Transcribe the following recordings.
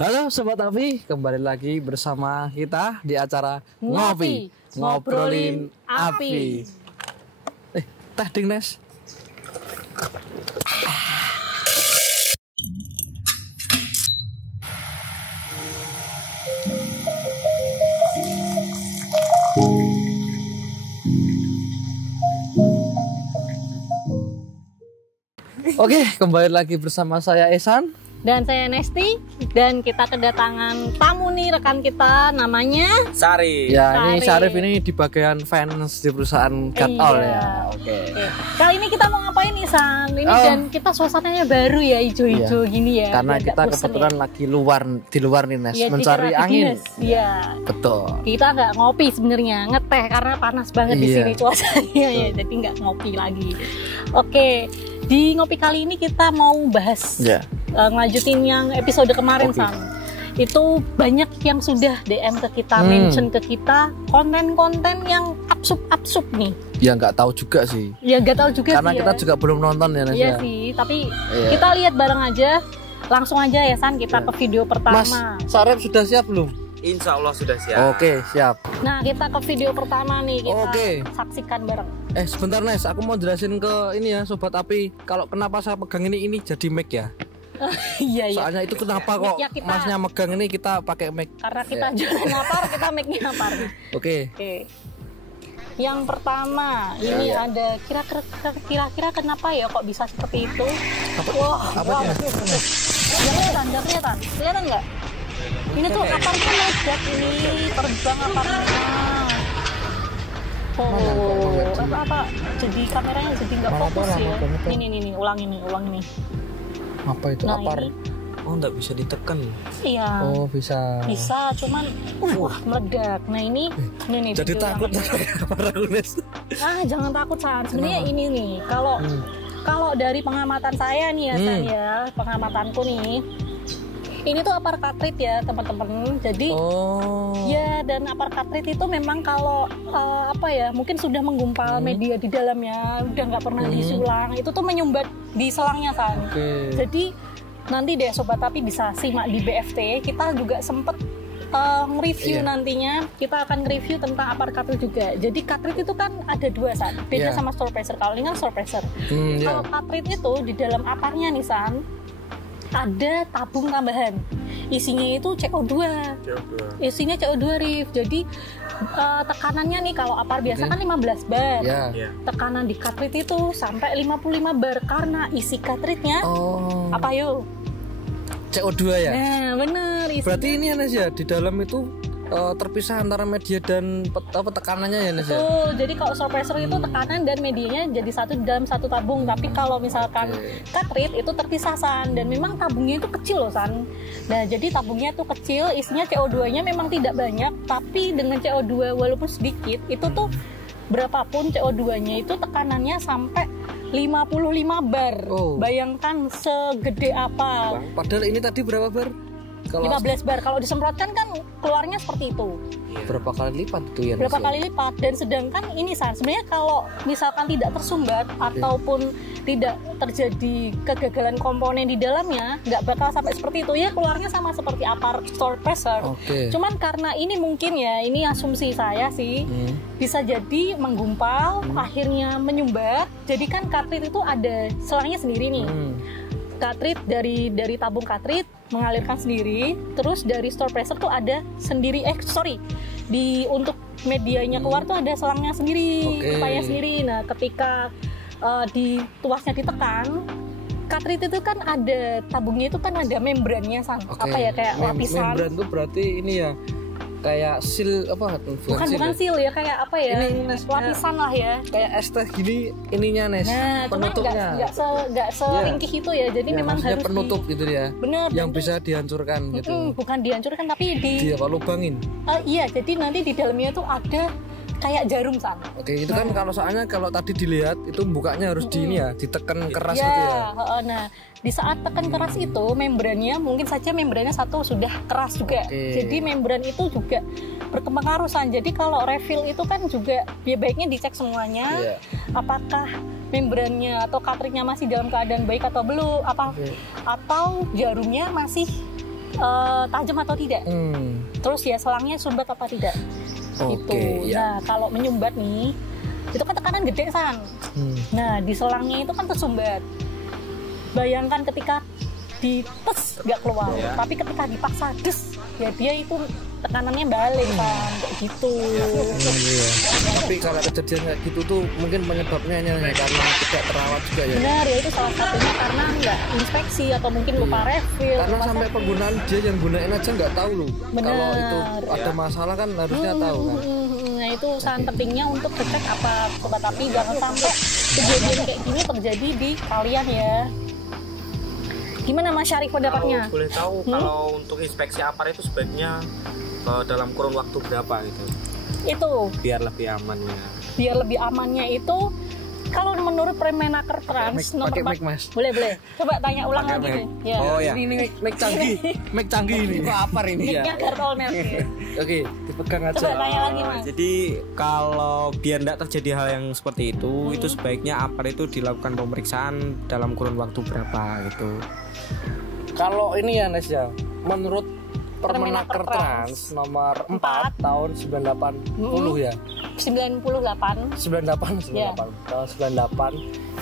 Halo Sobat Api, kembali lagi bersama kita di acara Ngopi Ngobrolin Api. Teh ding Nes. Oke, kembali lagi bersama saya Esan. Dan saya Nesti, dan kita kedatangan tamu nih, rekan kita namanya Sari. Ya, ini Syarif ini di bagian fans di perusahaan Gatol ya. Oke. Kali ini kita mau ngapain nih San? Ini dan kita suasananya baru ya, hijau-hijau gini ya. Karena kita kebetulan lagi di luar nih Nes, mencari angin. Iya. Betul. Kita nggak ngopi sebenarnya, ngeteh karena panas banget di sini cuacanya ya, jadi nggak ngopi lagi. Oke, di ngopi kali ini kita mau bahas. Ngelanjutin yang episode kemarin San. Itu banyak yang sudah DM ke kita, mention ke kita konten-konten yang absurd nih. Ya nggak tahu juga sih. Ya nggak tahu juga karena sih. Karena kita juga belum nonton ya Nes. Iya sih, tapi kita lihat bareng aja. Langsung aja ya San, kita ke video pertama. Mas, Sarep sudah siap belum? Insya Allah sudah siap. Oke, siap. Nah, kita ke video pertama nih, kita saksikan bareng. Sebentar Nes, aku mau jelasin ke ini ya Sobat Api. Kalau kenapa saya pegang ini jadi mic ya. Iya. Soalnya itu kenapa kok Masnya megang ini kita pakai mic? Karena kita jarang ngapar, kita mic-nya ngapar. Oke. Yang pertama, ini ada kira-kira kenapa ya kok bisa seperti itu? Apa itu? Jangan kelihatan nggak? Ini tuh aparnya meledak ini, terbang aparnya. Apa? Jadi kameranya jadi nggak fokus ya? Ini, ulang ini. Apa itu apar? Oh, nggak bisa ditekan. Iya. Oh, bisa. Bisa, cuman meledak. Nah ini. Jadi takut jangan takut San. Sebenarnya ini nih, kalau dari pengamatan saya nih ya San ya, pengamatanku nih. Ini tuh apar cartridge ya teman-teman. Jadi ya, dan apar cartridge itu memang kalau mungkin sudah menggumpal media di dalamnya, udah nggak pernah diisi ulang, itu tuh menyumbat di selangnya San. Jadi nanti deh Sobat Api bisa simak di BFT. Kita juga sempet nge-review nantinya. Kita akan nge-review tentang apar cartridge juga. Jadi cartridge itu kan ada dua San, beda sama store pressure. Kalau ini kan store pressure. Kalau cartridge itu di dalam aparnya nih San, ada tabung tambahan, isinya itu CO2. Isinya CO2 Rif. Jadi tekanannya nih kalau apar biasa kan 15 bar. Tekanan di cartridge itu sampai 55 bar karena isi cartridge-nya apa yuk? CO2 ya? Nah, bener. Berarti ini ya Nes ya, di dalam itu terpisah antara media dan tekanannya ya Nes ya? Betul, jadi kalau store pressure itu tekanan dan medianya jadi satu dalam satu tabung. Tapi kalau misalkan cartridge itu terpisah San, dan memang tabungnya itu kecil loh San. Nah jadi tabungnya itu kecil, isinya CO2 nya memang tidak banyak, tapi dengan CO2 walaupun sedikit, itu tuh berapapun CO2 nya itu tekanannya sampai 55 bar. Bayangkan segede apa. Padahal ini tadi berapa bar? 15 bar. Kalau disemprotkan kan keluarnya seperti itu. Berapa kali lipat itu ya? Berapa kali lipat. Dan sedangkan ini San, sebenarnya kalau misalkan tidak tersumbat ataupun tidak terjadi kegagalan komponen di dalamnya, nggak bakal sampai seperti itu ya. Keluarnya sama seperti apar store pressure. Cuman karena ini mungkin ya, ini asumsi saya sih, bisa jadi menggumpal, akhirnya menyumbat. Jadi kan cartridge itu ada selangnya sendiri nih. Cartridge dari tabung cartridge mengalirkan sendiri, terus dari store pressure tuh ada sendiri untuk medianya keluar tuh ada selangnya sendiri, pipanya sendiri. Nah ketika di tuasnya ditekan, cartridge itu kan ada tabungnya, itu kan ada membrannya San. Kayak lapisan. Membran itu berarti ini ya, kayak seal bukan seal ya, kayak apa ya, ini lapisan lah ya, kayak es teh gini ininya Nes. Nah penutupnya nggak seringkih itu ya, jadi memang harus penutup gitu ya. Bener, yang bisa dihancurkan gitu. Bukan dihancurkan tapi lubangin. Iya, jadi nanti di dalamnya tuh ada kayak jarum San. Itu kan kalau soalnya kalau tadi dilihat itu bukanya harus ditekan keras gitu ya. Nah di saat tekan keras itu membrannya mungkin saja membrannya satu sudah keras juga. Jadi membran itu juga berpengaruh San. Jadi kalau refill itu kan juga ya baiknya dicek semuanya. Apakah membrannya atau cartridge-nya masih dalam keadaan baik atau belum, atau jarumnya masih tajam atau tidak. Terus ya selangnya sumbat apa tidak. Gitu. Nah kalau menyumbat nih, itu kan tekanan gede San. Nah di selangnya itu kan tersumbat. Bayangkan ketika dites nggak keluar, tapi ketika dipaksa des, ya dia itu tekanannya balik kan, kayak gitu. Tapi kalau kejadian kayak gitu tuh mungkin penyebabnya hanya karena tidak terawat juga ya. Benar ya, itu salah satunya karena nggak inspeksi atau mungkin lupa refill. Karena sampai penggunaan dia yang gunain aja nggak tahu loh. Kalau itu ada masalah kan harusnya tahu kan. Nah itu sangat pentingnya untuk cek apa sobat api, jangan sampai kejadian kayak gini terjadi di kalian ya. Gimana Mas Syarif pendapatnya? Boleh tahu kalau untuk inspeksi apar itu sebaiknya dalam kurun waktu berapa gitu? Itu biar lebih amannya. Biar lebih amannya itu kalau menurut Permenaker Trans nomor 4. Boleh. Coba tanya ulang lagi nih. Ya. Oh ya. Ini mic canggih ini. Kok apar ini? Mic-nya Gartol Mercy. Oke, dipegang aja. Coba tanya lagi Mas. Jadi kalau biar tidak terjadi hal yang seperti itu sebaiknya apar itu dilakukan pemeriksaan dalam kurun waktu berapa gitu. Kalau ini ya Nes ya, menurut Permenaker Trans nomor 4 tahun 98 ya. 98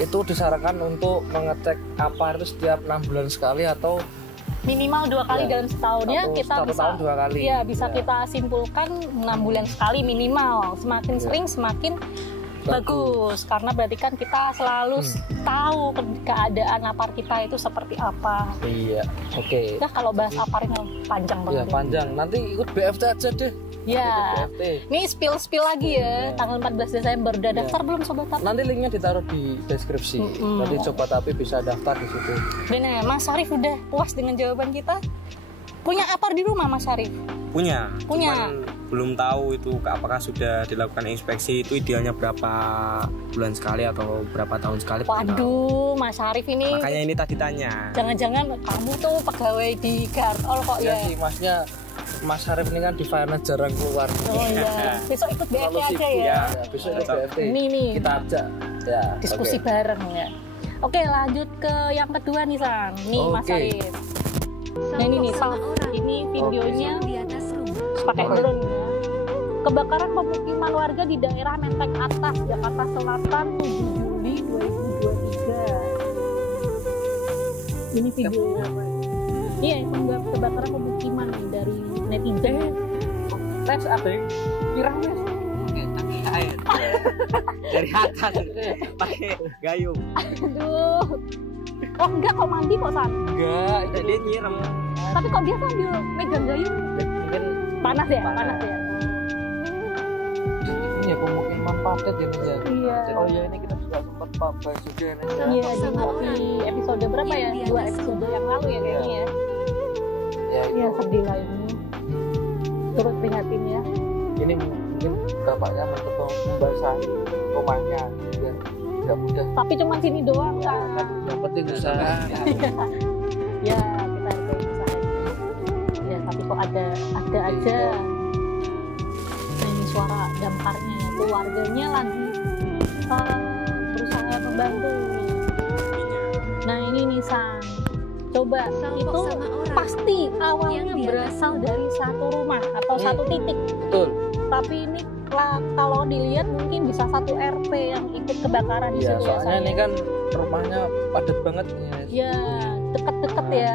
itu disarankan untuk mengecek apar itu setiap 6 bulan sekali atau minimal 2 kali dalam setahun ya. Kita bisa tahun 2 kali. Ya, bisa kita simpulkan 6 bulan sekali minimal. Semakin sering semakin bagus, karena berarti kan kita selalu tahu keadaan apar kita itu seperti apa. Iya, oke. Nah kalau bahas apar ini panjang banget. Iya panjang. Nanti ikut BFT aja deh. Ya. Ini spill lagi ya. Tanggal 14 Desember. Udah daftar belum sobat api? Nanti linknya ditaruh di deskripsi. Nanti sobat api bisa daftar di situ. Benar, Mas Syarif udah puas dengan jawaban kita? Punya apar di rumah Mas Syarif? Punya. Cuman belum tahu itu apakah sudah dilakukan inspeksi, itu idealnya berapa bulan sekali atau berapa tahun sekali. Waduh, Mas Syarif ini. Makanya ini tadi tanya. Jangan-jangan kamu tuh pegawai di Gartol kok ya? Iya sih, Masnya Mas Syarif ini kan di finance jarang keluar. Oh iya. Besok ikut BFT aja ya. Besok ikut BFT. Ini kita ajak. Ya. Diskusi bareng ya. Oke, lanjut ke yang kedua nih San. Nih Mas Syarif. Nah ini nih, ini videonya pakai drone ya. Kebakaran pemukiman warga di daerah Menteng Atas, Jakarta Selatan 7 Juli 2023. Ini videonya. Iya, kebakaran pemukiman nih dari netizen. Tes ada yang kirangnya pakai air dari atas pakai gayung. Aduh. Oh enggak, kok mandi kok San? Enggak, itu dia nyiram. Tapi kok dia sambil megang gayung? Mungkin panas ya? Panas ya? Ini ya pemukiman padat ya Mas ya? Iya. Oh iya, ini kita juga sempat bahas juga ya Mas ya? Iya, di episode berapa ya? 2 episode yang lalu ya kayaknya ya? Iya, sedih lah ini. Turut prihatin ya. Ini mungkin bapaknya mencoba membasahi rumahnya biar tidak mudah. Tapi cuma sini doang kan? Yang penting usaha. Ya, kita harus usaha. Ya, tapi kok ada aja. Nah, ini suara damkarnya ya. Keluarganya lagi berusaha membantu. Nah, ini nih San. Coba itu pasti awalnya berasal dari satu rumah atau satu titik. Betul. Tapi ini kalau dilihat mungkin bisa satu RT yang ikut kebakaran di situ. Soalnya ini kan rumahnya padat banget nih. Ya, deket-deket ya.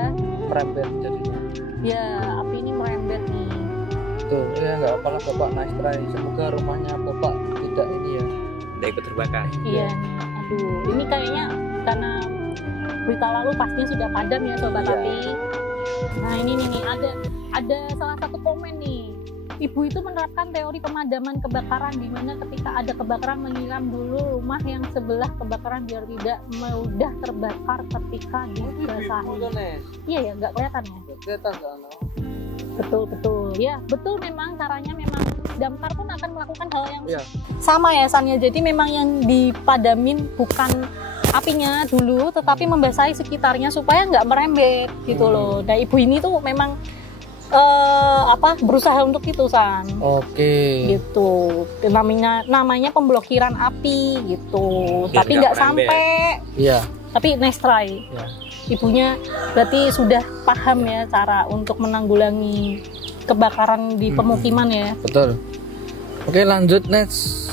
Merembet jadinya. Ya, api ini merembet nih. Tuh, ya nggak apa-apa Bapak, nice try. Semoga rumahnya Bapak tidak ini ya. Tidak ikut terbakar. Iya nih, aduh. Ini kayaknya karena berita lalu pastinya sudah padam ya sobat api. Nah ini nih ada salah satu komen nih. Ibu itu menerapkan teori pemadaman kebakaran di mana ketika ada kebakaran menyiram dulu rumah yang sebelah kebakaran biar tidak mudah terbakar ketika dibasahi. Iya ya, nggak kelihatan ya? Kelihatan kan? Betul ya, betul memang caranya memang damkar pun akan melakukan hal yang sama ya San ya. Jadi memang yang dipadamin bukan apinya dulu, tetapi membasahi sekitarnya supaya nggak merembet gitu loh. Nah ibu ini tuh memang berusaha untuk itu San. Oke. Gitu. Namanya pemblokiran api gitu. Biar tapi nggak sampai. Iya. Tapi nice try. Ya. ibunya berarti sudah paham ya cara untuk menanggulangi kebakaran di pemukiman ya. Betul. Oke, lanjut next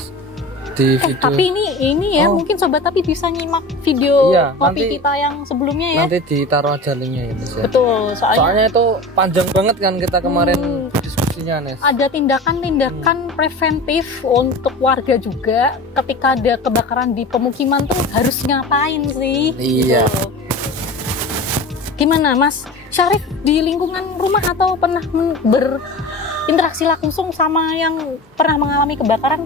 di video. Tapi ini ya mungkin sobat tapi bisa nyimak video kopi kita yang sebelumnya ya. Nanti ditaruh aja linknya ya, Nes, ya. Betul, soalnya itu panjang banget kan kita kemarin diskusinya, Nes. Ada tindakan-tindakan preventif untuk warga juga ketika ada kebakaran di pemukiman tuh harus ngapain sih? Iya. Gitu. Gimana Mas Syarif di lingkungan rumah atau pernah berinteraksi langsung sama yang pernah mengalami kebakaran?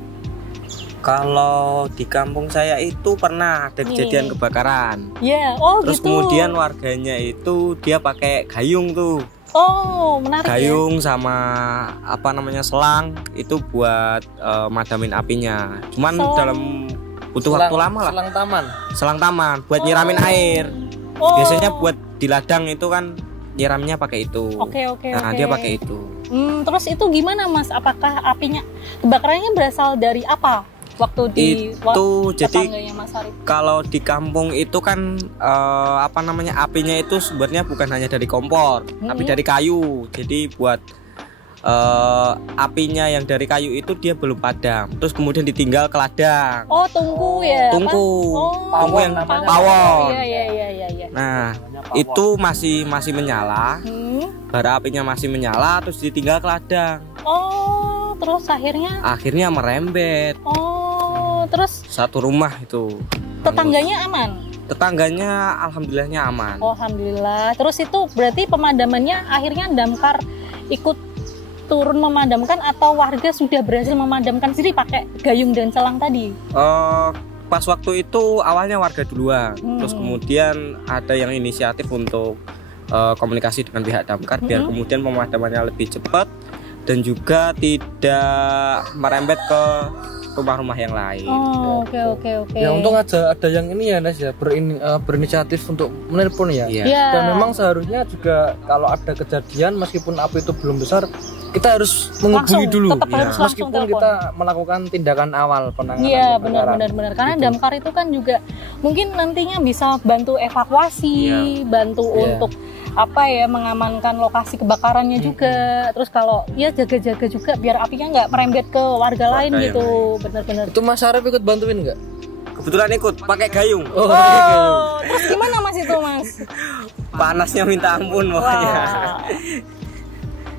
Kalau di kampung saya itu pernah ada kejadian kebakaran. Iya, terus gitu. Kemudian warganya itu dia pakai gayung tuh. Oh, menarik. Gayung sama apa namanya selang itu buat madamin apinya. Cuman dalam butuh waktu lama lah. Selang taman buat nyiramin air. Biasanya buat di ladang itu kan nyiramnya pakai itu. Oke. Dia pakai itu. Terus itu gimana Mas? Apakah apinya kebakarannya berasal dari apa? Waktu di jadi kalau di kampung itu kan apa namanya apinya itu sebenarnya bukan hanya dari kompor tapi dari kayu. Jadi buat apinya yang dari kayu itu dia belum padam, terus kemudian ditinggal ke ladang. Tungku ya. Tungku yang pawon. Iya. Nah itu masih menyala, bara apinya masih menyala, terus ditinggal ke ladang. Terus akhirnya merembet. Terus satu rumah itu. Tetangganya aman? Tetangganya alhamdulillahnya aman. Alhamdulillah. Terus itu berarti pemadamannya akhirnya damkar ikut turun memadamkan atau warga sudah berhasil memadamkan sendiri pakai gayung dan selang tadi? Pas waktu itu awalnya warga duluan, terus kemudian ada yang inisiatif untuk komunikasi dengan pihak damkar biar kemudian pemadamannya lebih cepat dan juga tidak merembet ke rumah-rumah yang lain. Oke. Ya untung aja ada yang ini ya Nes ya berinisiatif untuk menelpon ya. Dan memang seharusnya juga kalau ada kejadian meskipun api itu belum besar kita harus menghubungi dulu meskipun kita melakukan tindakan awal penanganan. Iya benar karena damkar itu kan juga mungkin nantinya bisa bantu evakuasi, bantu untuk mengamankan lokasi kebakarannya juga. Terus kalau jaga-jaga juga biar apinya nggak merembet ke warga lain gitu. Benar-benar. Itu Mas Syarif ikut bantuin nggak? Kebetulan ikut pakai gayung. Terus gimana Mas itu Mas? Panasnya minta ampun pokoknya.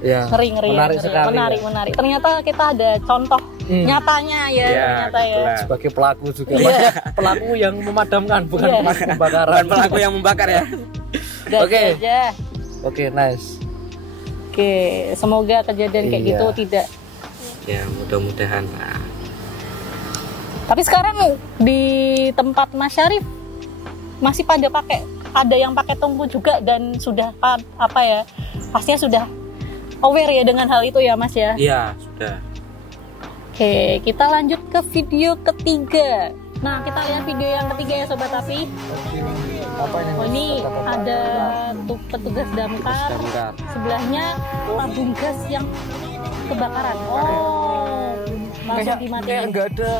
Ya, ngeri. Menarik. Ternyata kita ada contoh nyatanya ternyata ya. Sebagai pelaku juga. Pelaku yang memadamkan bukan pelaku pembakaran. Bukan pelaku yang membakar ya. Oke, nice. Oke, semoga kejadian kayak gitu tidak. Ya, mudah-mudahan. Tapi sekarang di tempat Mas Syarif masih ada yang pakai tungku juga dan sudah pastinya sudah aware ya dengan hal itu ya Mas ya? Iya, sudah. Oke, kita lanjut ke video ketiga. Nah, kita lihat video yang ketiga ya Sobat Api. Ini ada petugas damkar. Sebelahnya tabung gas yang kebakaran. Langsung dimatiin. Kayak nggak ada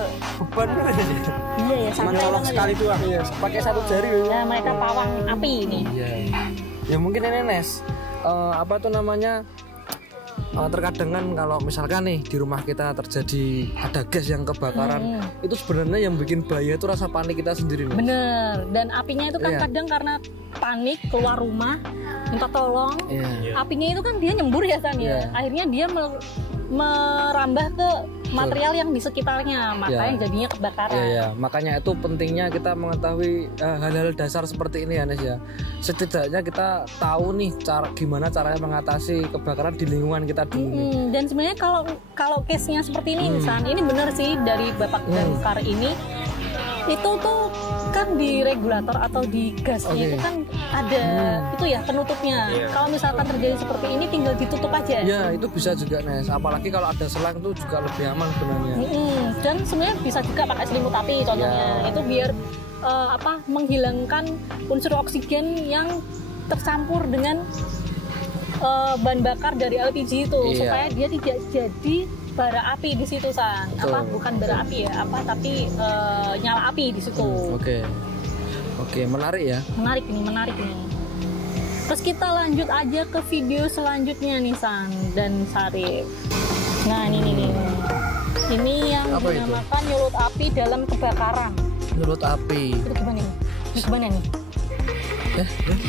beban gitu. Iya ya, santai banget sekali doang. Iya, pakai satu jari. Ya, mereka pawang api ini. Iya. Ya mungkin ini Nes. Terkadang kan kalau misalkan nih di rumah kita terjadi ada gas yang kebakaran, itu sebenarnya yang bikin bahaya itu rasa panik kita sendiri. Bener, dan apinya itu kan kadang karena panik keluar rumah minta tolong, apinya itu kan dia nyembur ya San ya, akhirnya dia merambah ke material yang di sekitarnya, makanya jadinya kebakaran. Makanya itu pentingnya kita mengetahui hal-hal dasar seperti ini ya Nes ya. Setidaknya kita tahu nih gimana caranya mengatasi kebakaran di lingkungan kita dulu. Dan sebenarnya kalau case-nya seperti ini San, ini benar sih dari Bapak Damkar ini itu tuh kan di regulator atau di gasnya itu kan ada itu ya penutupnya. Kalau misalkan terjadi seperti ini tinggal ditutup aja. Ya itu bisa juga Nes. Apalagi kalau ada selang tuh juga lebih aman sebenarnya. Dan sebenarnya bisa juga pakai selimut api contohnya. Itu biar menghilangkan unsur oksigen yang tercampur dengan bahan bakar dari LPG itu supaya dia tidak jadi bara api di situ San. Bukan bara api ya, tapi nyala api di situ. Oke, menarik ya. Menarik ini. Terus kita lanjut aja ke video selanjutnya nih San dan Sarif. Nah ini yang apa dinamakan itu? Nyulut api dalam kebakaran. Nyulut api. Itu gimana nih? Ini gimana nih?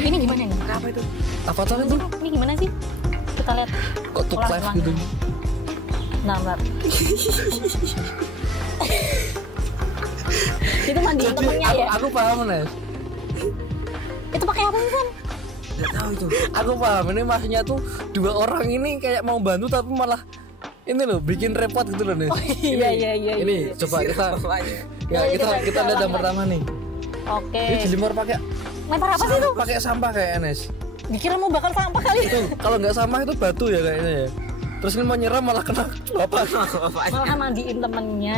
Ini gimana nih? Apa itu? Apa tuh itu? Ini gimana sih? Kita lihat. Kok tuh live gitu? Nah, bentar. Itu mandiin temennya ya? Aku paham Nes. Itu pakai apa sih San? Nggak tahu itu. Aku paham, ini maksudnya tuh 2 orang ini kayak mau bantu tapi malah ini loh bikin repot gitu loh Nes. Oh iya. Ini coba kita lihat yang pertama nih. Oke. Ini dijemur pakai lempar apa sih itu? Pakai sampah kayak Nes. Dikira mau bakar sampah kali. Itu kalau nggak sampah itu batu ya kayaknya ya. Terus ini mau nyiram malah kena bapak. Malah mandiin temennya.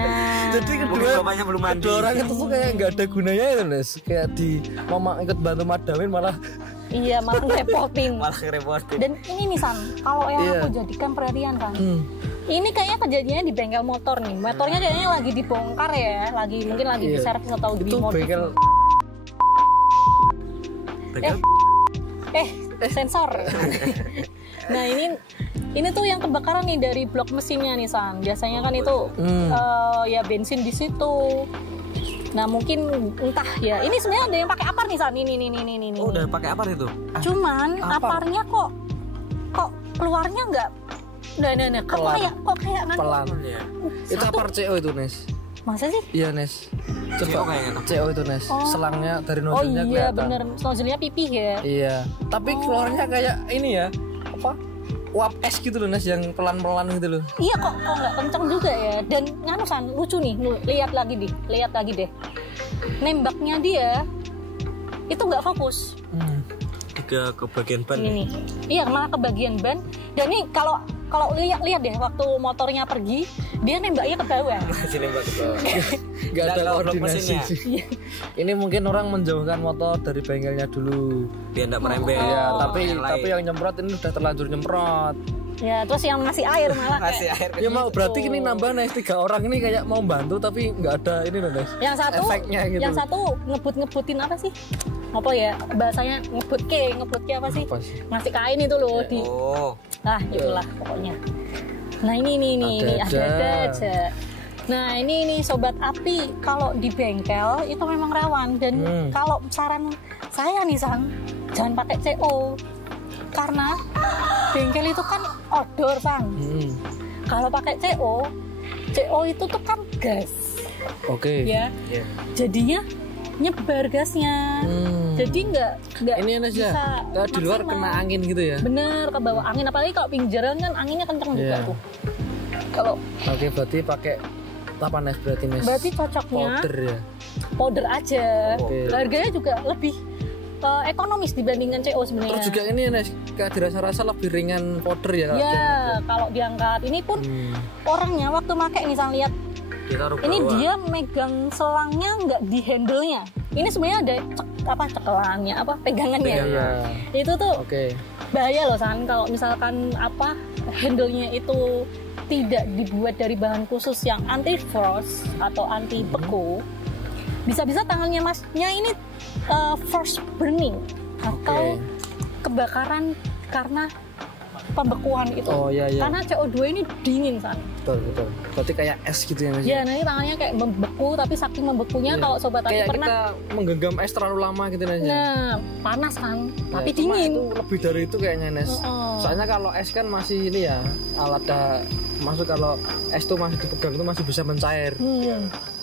Jadi kedua bapaknya belum mandi. Kedua orang itu tuh kayak nggak ada gunanya itu Nes. Kayak di mau ikut bantu madamin malah. Iya malah ngerepotin. Dan ini nih San, kalau yang aku jadikan perhatian kan. Ini kayaknya kejadiannya di bengkel motor nih. Motornya kayaknya lagi dibongkar ya, mungkin lagi diservis atau dimodif. Sensor. Nah ini tuh yang kebakaran nih dari blok mesinnya nih San. Biasanya kan itu ya bensin di situ. Nah mungkin entah ya. Ini sebenarnya ada yang pakai apar nih San. Ini. Oh udah pakai apar itu? Cuman aparnya kok keluarnya nggak. Nah. Kok kayak pelan. Itu apar CO itu Nes. Masa sih? Iya Nes. Coba CO itu Nes. Selangnya dari nozzle-nya kelihatan. Oh iya bener, nozzle-nya pipih ya. Iya. Tapi keluarnya kayak ini ya. Apa? Uap es gitu loh Nes, yang pelan-pelan gitu loh. Iya kok nggak kenceng juga ya. Dan nganu San, lucu nih. Lihat lagi deh. Nembaknya dia itu nggak fokus. Ke bagian ban. Ini. Iya malah ke bagian ban. Dan nih kalau lihat deh waktu motornya pergi, dia nembaknya ke bawah. Nembak ke bawah. Gak ada koordinasi. Ini mungkin orang menjauhkan motor dari bengkelnya dulu biar tidak merembet. Ya, tapi yang nyemprot ini udah terlanjur nyemprot. Ya, terus yang ngasih air malah ngasih air. Ya mau berarti ini nambah Nes 3 orang ini kayak mau bantu tapi nggak ada ini loh Nes. Yang satu efeknya gitu. Yang satu ngebutin apa sih? Apa ya bahasanya ngebut ke apa sih? Ngasih kain itu loh di. Nah, itulah pokoknya. Nah, ini ada aja. Nah, ini sobat api kalau di bengkel itu memang rawan dan kalau saran saya nih Sang, jangan pakai CO. Karena bengkel itu kan odor Sang. Kalau pakai CO itu tuh kan gas. Oke. Ya. Jadinya nyebar gasnya. Jadi nggak ini bisa di luar kena angin gitu ya. Bener, ke bawah angin, apalagi kalau pinggir jalan kan anginnya kenceng juga tuh. Kalau berarti pakai apa Nes berarti cocoknya powder aja. Harganya juga lebih ekonomis dibandingkan CO sebenarnya. Terus juga ini Nes kayak dirasa-rasa lebih ringan powder ya. Ya kalau diangkat ini pun orangnya waktu pakai misal lihat ini dia megang selangnya nggak di handle-nya. Ini sebenarnya ada cekelannya, pegangannya. Itu tuh bahaya loh San kalau misalkan handle-nya itu tidak dibuat dari bahan khusus yang anti frost atau anti beku. Bisa-bisa tangannya Masnya ini frost burning atau kebakaran karena pembekuan itu. Karena CO2 ini dingin San. Betul. Berarti kayak es gitu ya. Ya, nanti tangannya kayak membeku, tapi saking membekunya kalau sobat tadi pernah kita menggenggam es terlalu lama gitu Nes. Nah, panas kan, tapi dingin. Itu lebih dari itu kayaknya Nes. Soalnya kalau es kan masih ini ya, kalau es tuh masih dipegang itu masih bisa mencair.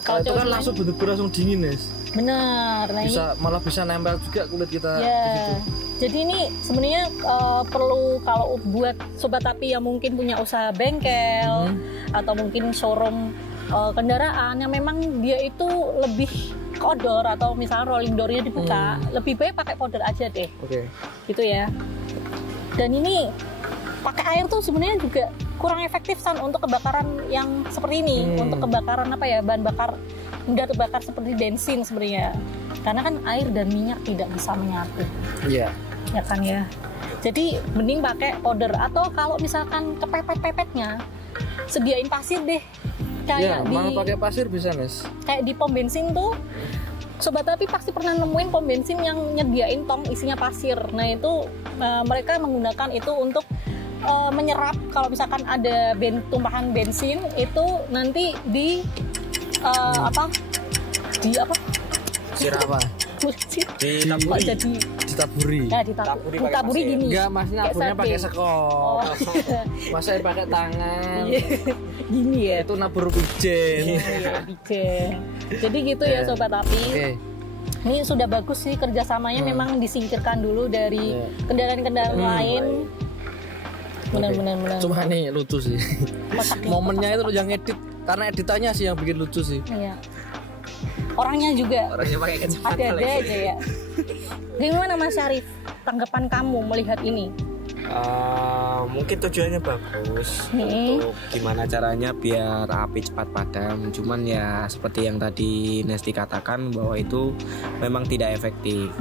Kalau itu kan langsung bener-bener langsung dingin Nes. Benar. Nah, malah bisa nempel juga kulit kita gitu. Jadi ini sebenarnya perlu kalau buat sobat api yang mungkin punya usaha bengkel atau mungkin showroom kendaraan yang memang dia itu lebih kodor atau misalnya rolling door-nya dibuka, lebih baik pakai powder aja deh. Gitu ya. Dan ini pakai air tuh sebenarnya juga kurang efektif San untuk kebakaran yang seperti ini, untuk kebakaran bahan bakar mudah terbakar seperti bensin sebenarnya. Karena kan air dan minyak tidak bisa menyatu. Iya. Ya kan ya. Jadi mending pakai powder atau kalau misalkan kepepet-pepetnya sediain pasir deh. Kayak pakai pasir bisa Nes. Kayak di pom bensin tuh Sobat Api pasti pernah nemuin pom bensin yang nyediain tong isinya pasir. Nah itu mereka menggunakan itu untuk menyerap kalau misalkan ada tumpahan bensin itu nanti di Sirapa. Kok jadi ditaburi. Ya, ditaburi gini. Enggak, Mas naburnya pakai sekop. Masa pakai tangan. Gini ya. Itu nabur pijen. Pijen. Jadi gitu ya Sobat Api. Oke. Ini sudah bagus sih kerjasamanya, memang disingkirkan dulu dari kendaraan-kendaraan lain. Benar-benar. Cuma nih lucu sih. Momennya itu yang edit, karena editannya sih yang bikin lucu sih. Iya. Orangnya pakai kecepatan ada aja ya. Gimana Mas Syarif, tanggapan kamu melihat ini? Mungkin tujuannya bagus untuk gimana caranya biar api cepat padam. Cuman ya seperti yang tadi Nesti katakan bahwa itu memang tidak efektif.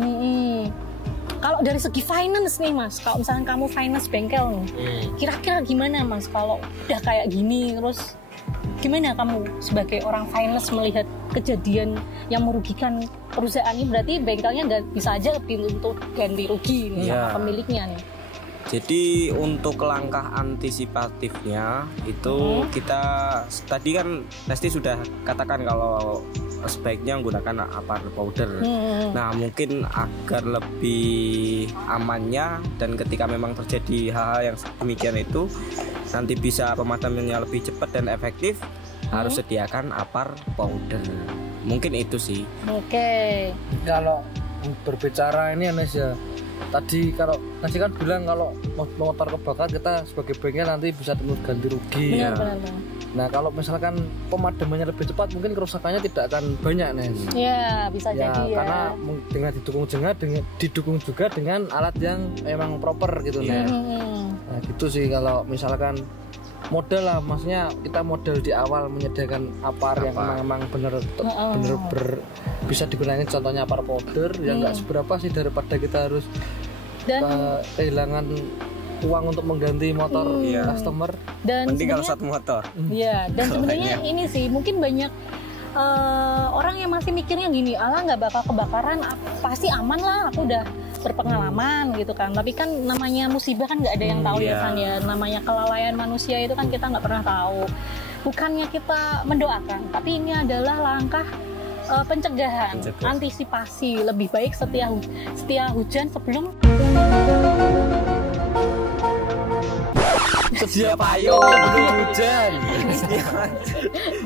Kalau dari segi finance nih Mas, kalau misalnya kamu finance bengkel nih, kira-kira gimana Mas kalau udah kayak gini terus? Gimana kamu sebagai orang finance melihat kejadian yang merugikan perusahaan ini? Berarti bengkelnya nggak bisa aja untuk ganti rugi nih sama pemiliknya nih. Jadi untuk langkah antisipatifnya itu kita tadi kan Nesti sudah katakan kalau sebaiknya menggunakan apar powder. Nah mungkin agar lebih amannya dan ketika memang terjadi hal-hal yang demikian itu nanti bisa pemadamannya lebih cepat dan efektif, harus sediakan apar powder. Mungkin itu sih. Oke. Kalau berbicara ini Anes ya, tadi kalau Nasi kan bilang kalau motor kebakar kita sebagai bengkel nanti bisa ganti rugi. Benar. Nah kalau misalkan pemadamannya lebih cepat mungkin kerusakannya tidak akan banyak Nes. Ya bisa jadi ya. Karena dengan didukung juga dengan alat yang memang proper gitu Nes. Nah gitu sih kalau misalkan modal lah, maksudnya kita modal di awal menyediakan apar yang memang bener bisa digunakan, contohnya apar powder yang nggak seberapa sih daripada kita harus kehilangan uang untuk mengganti motor customer. Dan mending kalau satu motor. Iya, dan sebenarnya ini sih mungkin banyak orang yang masih mikirnya gini, nggak bakal kebakaran, pasti aman lah, aku udah berpengalaman gitu kan. Tapi kan namanya musibah kan nggak ada yang tahu ya kan ya. Namanya kelalaian manusia itu kan kita nggak pernah tahu. Bukannya kita mendoakan, tapi ini adalah langkah pencegahan, antisipasi. Lebih baik setia hujan sebelum sedia payung sebelum hujan.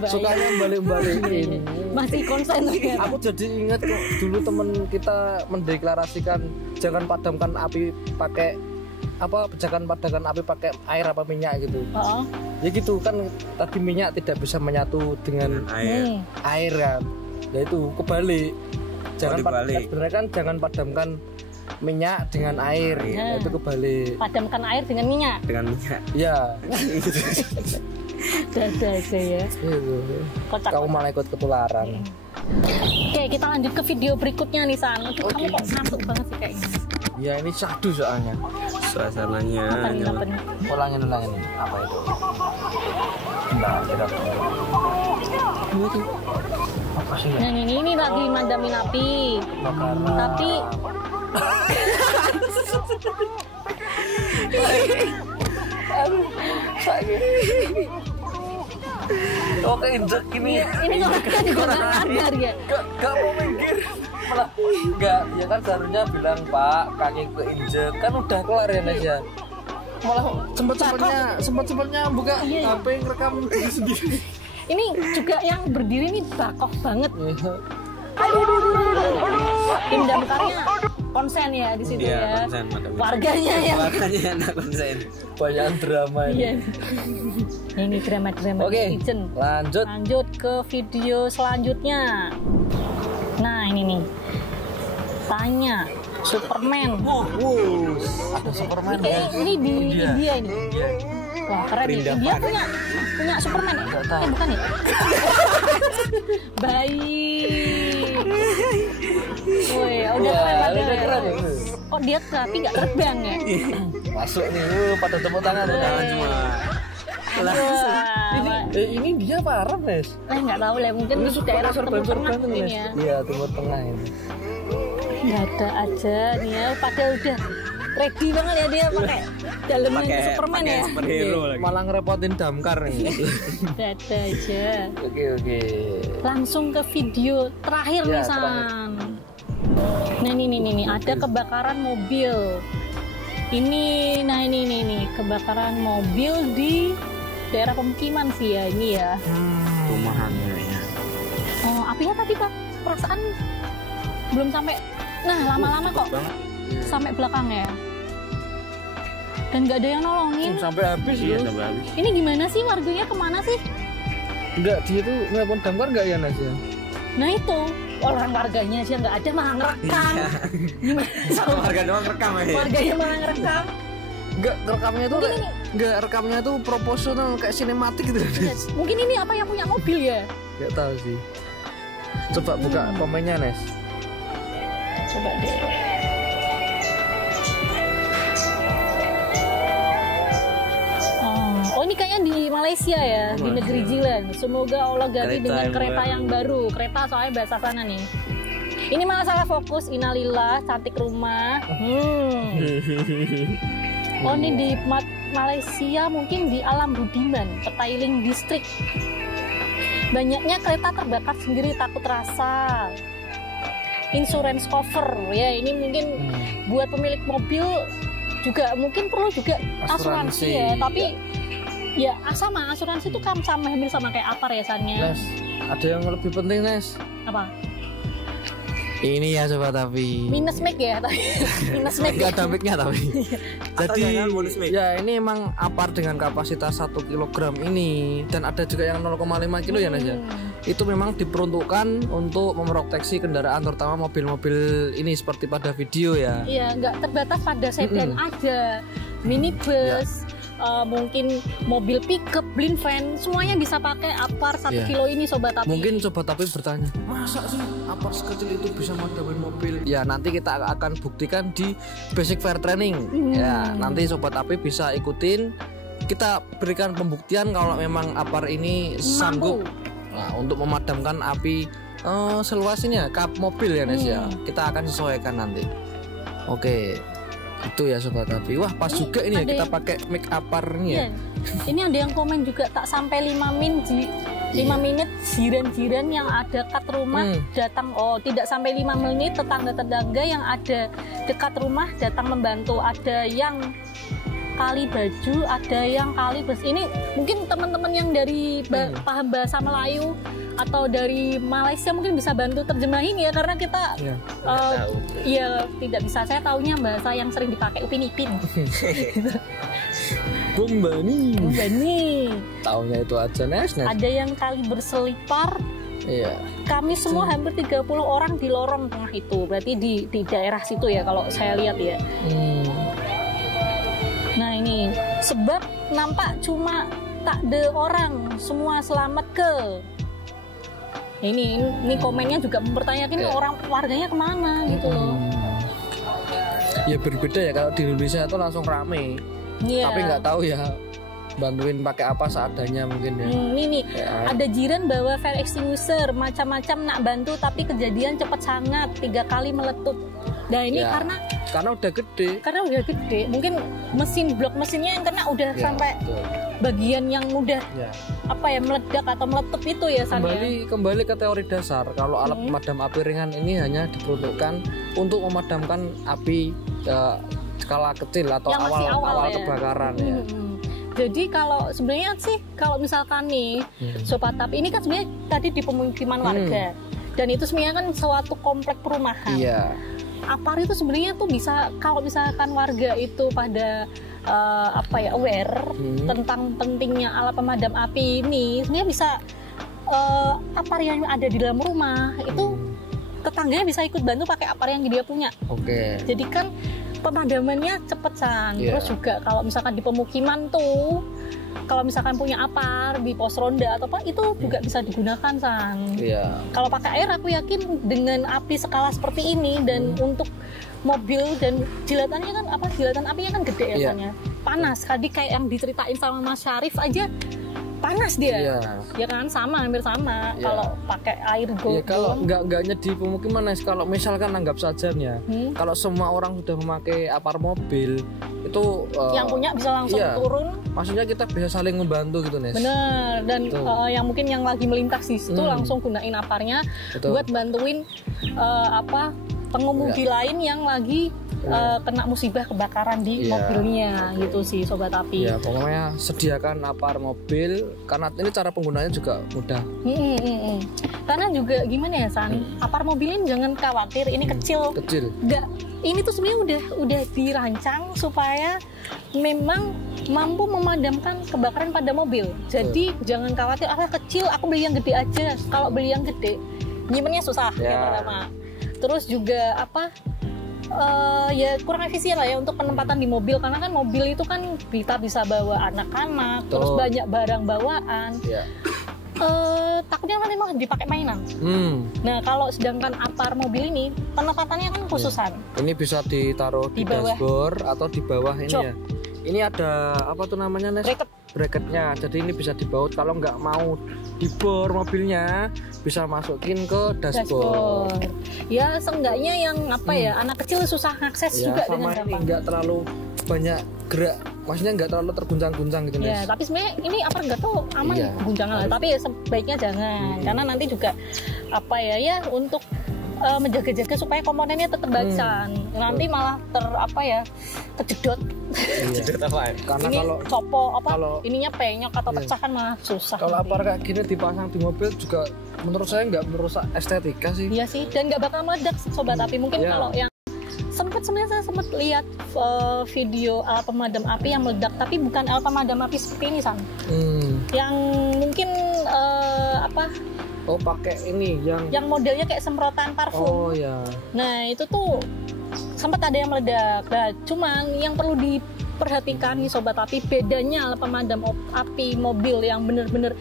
Sukanya balik-balikin. Masih konsen ya. Aku jadi ingat kok dulu temen kita mendeklarasikan jangan padamkan api pakai jangan padamkan api pakai air apa minyak gitu. Ya gitu kan, tadi minyak tidak bisa menyatu dengan air kan. Ya itu kebalik. Sebenarnya kan jangan padamkan minyak dengan air, itu kebalik. Padamkan air dengan minyak. Ya. Dada aja ya. Kamu malah ikut ketularan. Oke, kita lanjut ke video berikutnya nih San. Kamu kok ngantuk banget sih kayaknya. Ya ini syahdu soalnya. Suasananya. Ulangin apa itu? Tidak. Apa sih? Nah ini lagi madamin api. Tapi Oke, injek ini. Ini kurang ajar ya. Gak mau mikir. Malah enggak, ya kan seharusnya bilang Pak, kaki keinjek kan udah kelar ya Nes ya. Malah sempet-sempetnya buka HP ngerekam sendiri. Ini juga yang berdiri nih bakoh banget. Tim damkarnya konsen ya di situ ya. Konsen, warganya enak konsen. Banyak drama ini. Ini drama Oke, lanjut ke video selanjutnya. Nah ini nih, tanya Superman. Ada Superman ya. Ini di India ini. Wah keren nih. India punya Superman. Bukan ya? Baik. Woi, udah keren. Kok dia tapi nggak terbang ya? Masuk nih, pada tepuk tangan. Cuma Ini dia apa Arab, Nes? Nggak tahu lah, mungkin di daerah Timur Tengah mungkin ya. Iya, Timur Tengah ini. Nggak ada aja nih ya, padahal udah ready banget ya dia pakai dalamnya Superman ya. Superhero lagi. Malah ngerepotin damkar nih. Nggak ada aja. Oke. Langsung ke video terakhir nih San. Nah ini ada kebakaran mobil. Ini kebakaran mobil di daerah pemukiman sih ya ini ya. Rumahan ya. Oh, apinya tadi Pak, perasaan belum sampai. Nah, lama-lama kok sampai belakang ya. Dan nggak ada yang nolongin. Sampai habis ya. Ini gimana sih, warganya kemana sih? Enggak, dia tuh nelpon damkar nggak ya Nas ya? Nah itu orang warganya sih nggak ada, malah ngerekam. Gimana? Sama warga doang rekam aja. Warganya malah ngerekam. Enggak, rekamnya tuh proporsional kayak sinematik gitu. Mungkin ini apa yang punya mobil ya? Nggak tahu sih. Coba buka komennya Nes. Coba deh. Oh ini kayaknya di Malaysia ya, di negeri Jilan. Semoga Allah ganti dengan kereta yang baru. Kereta soalnya bahasa sana nih. Ini malah salah fokus. Innalillah, cantik rumah. Oh ini di Malaysia, mungkin di Alam Budiman, Petaling District. Banyaknya kereta terbakar sendiri, takut rasa. Insurance cover ya, ini mungkin buat pemilik mobil juga mungkin perlu juga asuransi ya, tapi ya sama asuransi itu kan hampir sama kayak apa resannya. Nes, ada yang lebih penting Nes. Apa? Ini ya coba tapi minus mic ya tapi minus mic nggak ada mic-nya tapi jadi ya ini emang apar dengan kapasitas 1 kg ini dan ada juga yang 0,5 kilo ya Nes ya. Itu memang diperuntukkan untuk memproteksi kendaraan terutama mobil-mobil ini seperti pada video ya. Iya, nggak terbatas pada sedan aja, minibus, mungkin mobil pickup, blind van, semuanya bisa pakai apar 1 kilo ini Sobat Tapi. Mungkin Sobat Tapi bertanya, masa sih apar sekecil itu bisa madamin mobil? Ya nanti kita akan buktikan di Basic Fire Training. Ya nanti Sobat Tapi bisa ikutin. Kita berikan pembuktian kalau memang apar ini sanggup untuk memadamkan api seluas ini ya, kap mobil ya Nes ya. Kita akan sesuaikan nanti. Oke. Itu ya Sobat Tapi. Wah pas ini juga ini ya kita pakai mic aparnya ya. Ini ada yang komen juga tak sampai 5 menit jiran-jiran yang ada dekat rumah datang. Oh tidak sampai 5 menit tetangga-tetangga yang ada dekat rumah datang membantu. Ada yang kali baju, ada yang kali bus. Ini mungkin teman-teman yang dari paham bahasa Melayu atau dari Malaysia mungkin bisa bantu terjemahin ya, karena kita tidak bisa. Saya taunya bahasa yang sering dipakai Upin Ipin. Bumbani. Taunya itu aja Nes. Ada yang kali berselipar. Iya. Kami semua hampir 30 orang di lorong tengah itu. Berarti di daerah situ ya kalau saya lihat ya. Nah ini sebab nampak cuma tak ada orang, semua selamat ke. Ini komennya juga mempertanyakan orang warganya kemana gitu loh. Ya berbeda ya kalau di Indonesia itu langsung rame. Tapi nggak tahu ya bantuin pakai apa seadanya mungkin ya. Ini ada jiran bawa fire extinguisher macam-macam nak bantu tapi kejadian cepat sangat 3 kali meletup. Nah ini karena udah gede. Mungkin blok mesinnya yang kena udah sampai bagian yang mudah meledak atau meletup itu ya San. Kembali ke teori dasar kalau alat pemadam api ringan ini hanya diperuntukkan untuk memadamkan api skala kecil atau awal kebakaran ya. Jadi kalau sebenarnya sih kalau misalkan nih Sobat Tapi ini kan sebenarnya tadi di pemukiman warga dan itu sebenarnya kan suatu komplek perumahan. Iya. Apar itu sebenarnya tuh bisa kalau misalkan warga itu pada aware tentang pentingnya alat pemadam api ini, sebenarnya bisa apar yang ada di dalam rumah itu tetangganya bisa ikut bantu pakai apar yang dia punya. Jadi kan pemadamannya cepet San. Terus juga kalau misalkan di pemukiman tuh kalau misalkan punya apar di pos ronda atau apa itu juga bisa digunakan San. Kalau pakai air aku yakin dengan api skala seperti ini dan untuk mobil dan jilatan apinya kan gede ya San ya. panas. Tadi kayak yang diceritain sama Mas Syarif aja panas dia, ya kan, sama, hampir sama. Kalau pakai air go. Kalau nggak di pemukiman, kalau misalkan anggap saja nih, kalau semua orang sudah memakai apar mobil itu yang punya bisa langsung turun. Maksudnya kita bisa saling membantu gitu, Nes. Bener. Dan yang mungkin yang lagi melintas di situ langsung gunain aparnya buat bantuin pengemudi lain yang lagi kena musibah kebakaran di mobilnya gitu sih Sobat Api. Ya pokoknya sediakan apar mobil karena ini cara penggunaannya juga mudah. Karena juga gimana ya San, apar mobil ini jangan khawatir ini kecil. Enggak, ini tuh sebenarnya udah dirancang supaya memang mampu memadamkan kebakaran pada mobil. Jadi jangan khawatir kecil, aku beli yang gede aja. Kalau beli yang gede nyimpennya susah ya pertama. Terus juga ya kurang efisien lah ya untuk penempatan di mobil, karena kan mobil itu kan kita bisa bawa anak-anak, terus banyak barang bawaan. Takutnya nanti malah dipakai mainan. Nah kalau sedangkan apar mobil ini penempatannya kan khususan. Ini bisa ditaruh di dashboard atau di bawah ini ya. Ini ada apa tuh namanya, Nes? Bracketnya, jadi ini bisa dibaut. Kalau nggak mau dibor mobilnya bisa masukin ke dashboard. Ya seenggaknya yang anak kecil susah akses juga dengan gampang. Ini nggak terlalu banyak gerak, maksudnya nggak terlalu terguncang-guncang gitu, Nes. Ya tapi sebenarnya ini apar nggak tuh aman guncangan lah, tapi sebaiknya jangan karena nanti juga untuk menjaga-jaga supaya komponennya tetap barisan. Nanti malah kejedot. Karena ini kalau copot ininya penyok atau pecah kan malah susah. Kalau apar kayak gini dipasang di mobil juga menurut saya nggak merusak estetika sih. Iya sih, dan nggak bakal meledak Sobat Api. Mungkin kalau yang saya sempat lihat video alat pemadam api yang meledak, tapi bukan alat pemadam api seperti ini San. Yang mungkin pakai ini yang modelnya kayak semprotan parfum. Nah itu tuh sempat ada yang meledak. Nah, cuman yang perlu diperhatikan nih Sobat Api, bedanya alat pemadam api mobil yang bener-bener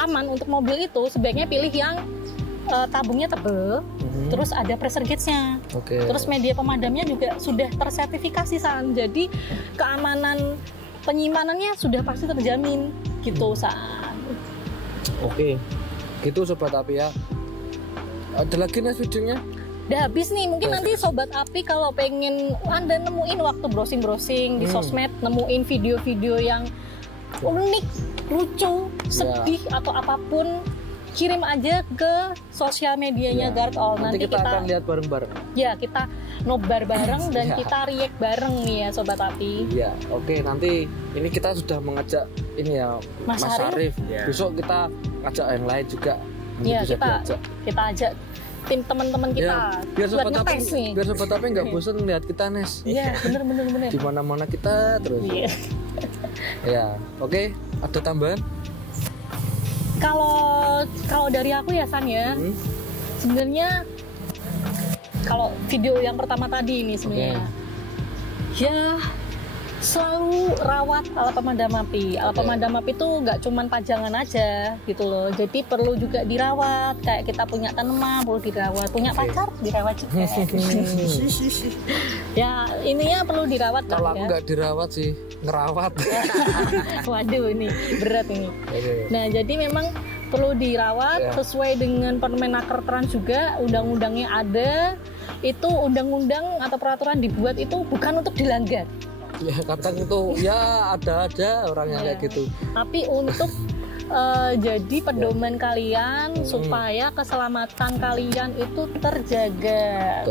aman untuk mobil itu sebaiknya pilih yang tabungnya tebel, terus ada pressure gauge-nya, terus media pemadamnya juga sudah tersertifikasi San. Jadi keamanan penyimpanannya sudah pasti terjamin gitu San. Gitu Sobat Api ya. Ada lagi Nes videonya? Udah habis nih, mungkin nanti Sobat Api kalau pengen Anda nemuin waktu browsing-browsing di sosmed, nemuin video-video yang unik, lucu, sedih atau apapun, kirim aja ke sosial medianya Guard All. Nanti kita akan lihat bareng-bareng. Ya, kita nobar bareng dan kita react bareng nih ya Sobat Api. Iya, nanti ini kita sudah mengajak ini ya Mas Syarif. Besok kita ngajak yang lain juga. Iya, kita ajak tim teman-teman kita biar Sobat Api nggak bosan lihat kita, Nes. Iya, bener. Di mana-mana kita terus. Ada tambahan? Kalau dari aku ya San ya, sebenarnya kalau video yang pertama tadi ini sebenarnya selalu rawat alat pemadam api. Alat pemadam api itu nggak cuman pajangan aja gitu loh, jadi perlu juga dirawat. Kayak kita punya tanaman perlu dirawat, punya pacar dirawat juga. Ya ininya perlu dirawat. Kalau aku nggak dirawat sih, ngerawat. Waduh, ini berat ini. Nah jadi memang perlu dirawat sesuai dengan Permenaker Trans juga, undang-undangnya ada. Itu undang-undang atau peraturan dibuat itu bukan untuk dilanggar. Ya kadang itu ada aja orang yang kayak gitu. Tapi untuk jadi pedoman kalian supaya keselamatan kalian itu terjaga.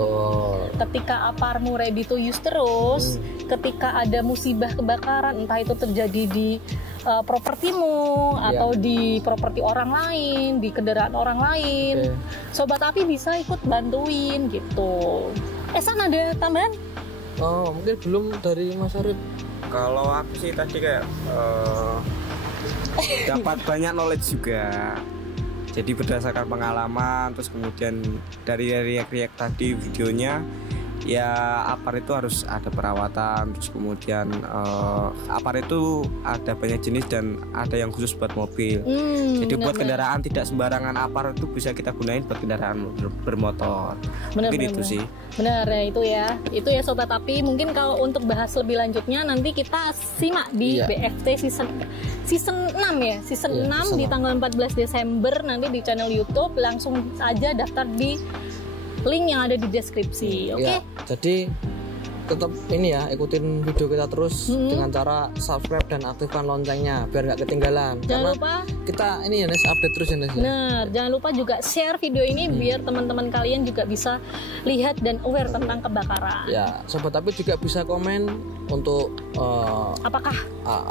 Ketika aparmu ready to use terus, ketika ada musibah kebakaran, entah itu terjadi di propertimu atau di properti orang lain, di kendaraan orang lain, Sobat Api bisa ikut bantuin gitu. San ada tambahan? Mungkin belum dari Mas Arif. Kalau aku sih tadi kayak dapat banyak knowledge juga. Jadi berdasarkan pengalaman, terus kemudian dari react tadi videonya ya apar itu harus ada perawatan, terus kemudian apar itu ada banyak jenis dan ada yang khusus buat mobil. Jadi buat kendaraan tidak sembarangan apar itu bisa kita gunain buat kendaraan bermotor. Mungkin itu sih. Benar ya, itu ya Sobat Api. Mungkin kalau untuk bahas lebih lanjutnya nanti kita simak di BFT season 6 ya, season 6 di tanggal 14 Desember nanti di channel YouTube. Langsung aja daftar di link yang ada di deskripsi. Oke. Jadi tetap ini ya, ikutin video kita terus dengan cara subscribe dan aktifkan loncengnya biar nggak ketinggalan. Jangan lupa kita ini ya Nes, update terus ya Nes. Benar, jangan lupa juga share video ini biar teman-teman kalian juga bisa lihat dan aware tentang kebakaran. Ya, Sobat Api juga bisa komen untuk apakah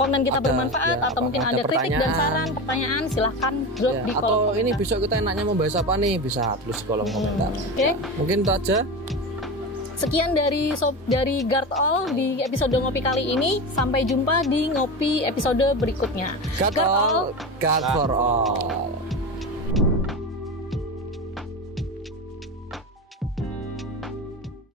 komen kita bermanfaat atau mungkin ada kritik dan saran, pertanyaan, silahkan drop di kolom atau komentar. ini besok kita enaknya membahas apa nih, bisa tulis di kolom komentar. Oke. Mungkin itu aja. Sekian dari Guard All di episode Ngopi kali ini. Sampai jumpa di Ngopi episode berikutnya. Guard All, Guard for All.